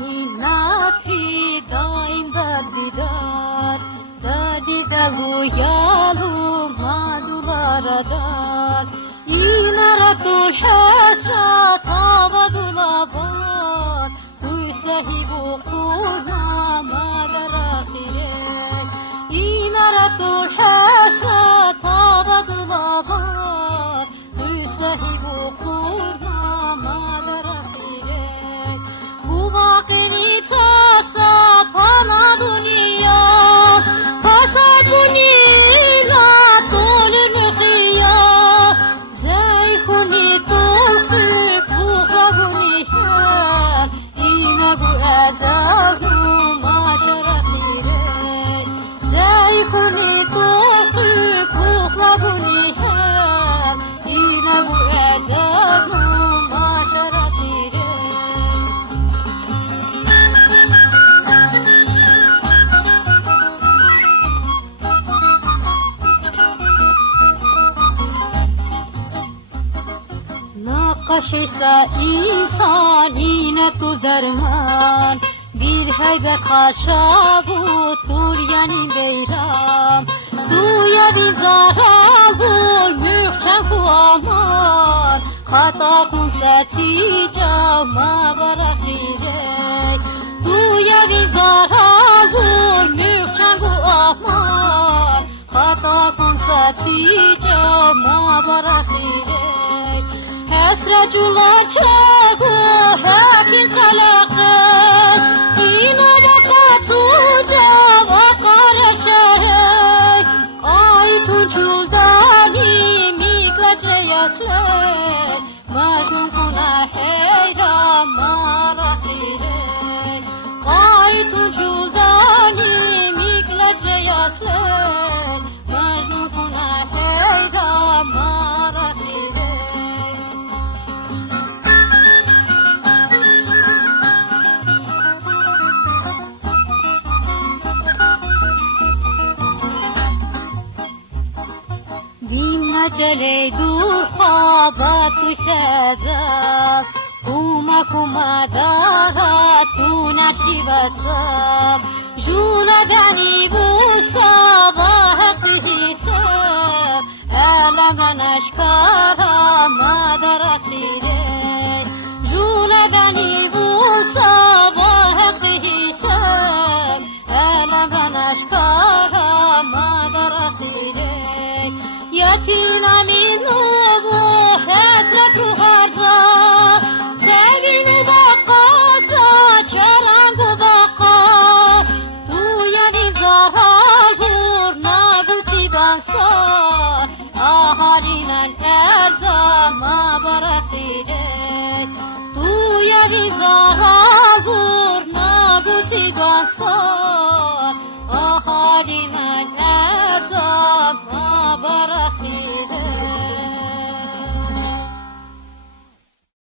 minnati daim derdidar derdi delu yalu madulara dar inaratul hasrat abadulabat duy sahibu kuna madar akhiret inaratul hasrat abadulabat duy sahibu kuna madar akhiret bu vakini tasa pana dunia pasa dunia tolur mukhiya zaykhuni tolfik bukhaguni her inagu azabu mashar akhiret zaykhuni tolfik bukhaguni her inagu azabu mashar akhiret نقشیسا insan inatul derman bir heybet haşa bu tur yani beyram duya bin zarar bul mühçen ku aman hata kun seti cama barakirek duya bin zarar bul mühçen ku aman hata kun seti cama barakirek Esracular çagu hekin kalakız İna bakatu cevakar şerek Ay tunculdani miklace yaslek Majnun kuna heyram marahirek Ay tunculdani miklace yaslek Majnun kuna heyram marahirek Cele dur khabat tu sazab kuma dara tu nashibasab jula dani bu sabah hisab alam nashkara madar akhire jula dani bu sabah hisab alam nashkara madar akhire Yatina minu bu hasret ruharza Sevinu baka saçarangu baka Tu yani zahar vur nagu tibansar Ahalinen erzama barakirek Tu yani zahar vur nagu tibansar Ahalinen erzama barakirek